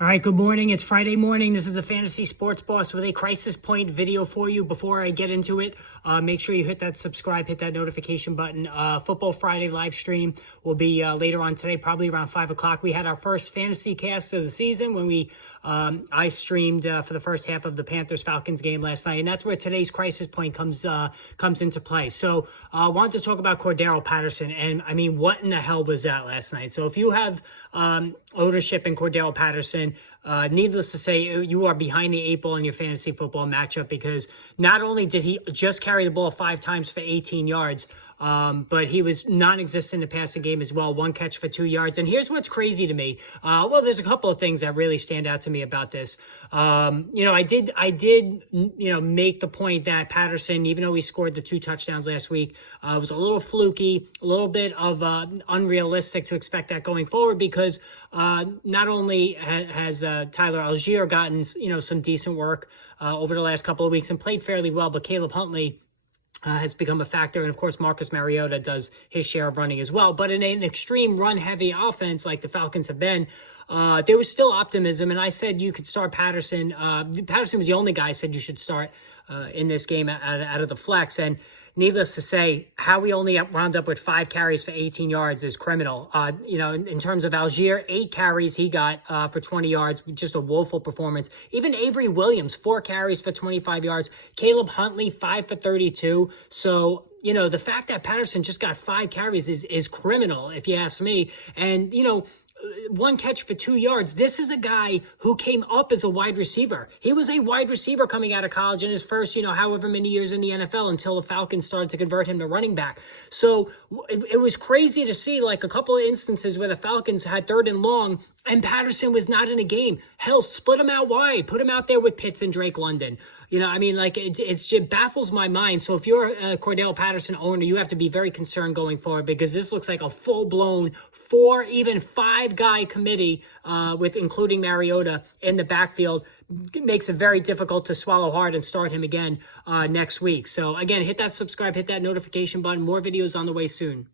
All right, good morning. It's Friday morning. This is the Fantasy Sports Boss with a crisis point video for you. Before I get into it, make sure you hit that subscribe, hit that notification button. Football Friday live stream will be later on today, probably around 5 o'clock. We had our first fantasy cast of the season when I streamed for the first half of the Panthers-Falcons game last night, and that's where today's crisis point comes into play. So I wanted to talk about Cordarrelle Patterson, and I mean, what in the hell was that last night? So if you have ownership in Cordarrelle Patterson, needless to say, you are behind the eight ball in your fantasy football matchup, because not only did he just carry the ball 5 times for 18 yards, but he was non-existent in the passing game as well. 1 catch for 2 yards. And here's what's crazy to me. Well, there's a couple of things that really stand out to me about this. I did make the point that Patterson, even though he scored the 2 touchdowns last week, was a little fluky, a little bit of unrealistic to expect that going forward, because not only has Tyler Algier gotten some decent work over the last couple of weeks and played fairly well, but Caleb Huntley has become a factor. And of course, Marcus Mariota does his share of running as well. But in an extreme run-heavy offense like the Falcons have been, there was still optimism. And I said you could start Patterson. Patterson was the only guy I said you should start in this game out of the flex. And needless to say, how we only wound up with 5 carries for 18 yards is criminal. In terms of Algier, 8 carries he got for 20 yards, just a woeful performance. Even Avery Williams, 4 carries for 25 yards. Caleb Huntley, 5 for 32. So, the fact that Patterson just got 5 carries is criminal, if you ask me. And, 1 catch for 2 yards. This is a guy who came up as a wide receiver. He was a wide receiver coming out of college in his first, however many years in the NFL, until the Falcons started to convert him to running back. So it was crazy to see, like, a couple of instances where the Falcons had 3rd and long and Patterson was not in a game. Hell, split him out wide, put him out there with Pitts and Drake London. It just baffles my mind. So if you're a Cordarrelle Patterson owner, you have to be very concerned going forward, because this looks like a full-blown 4, even 5-guy committee with including Mariota in the backfield. It makes it very difficult to swallow hard and start him again next week. So again, hit that subscribe, hit that notification button. More videos on the way soon.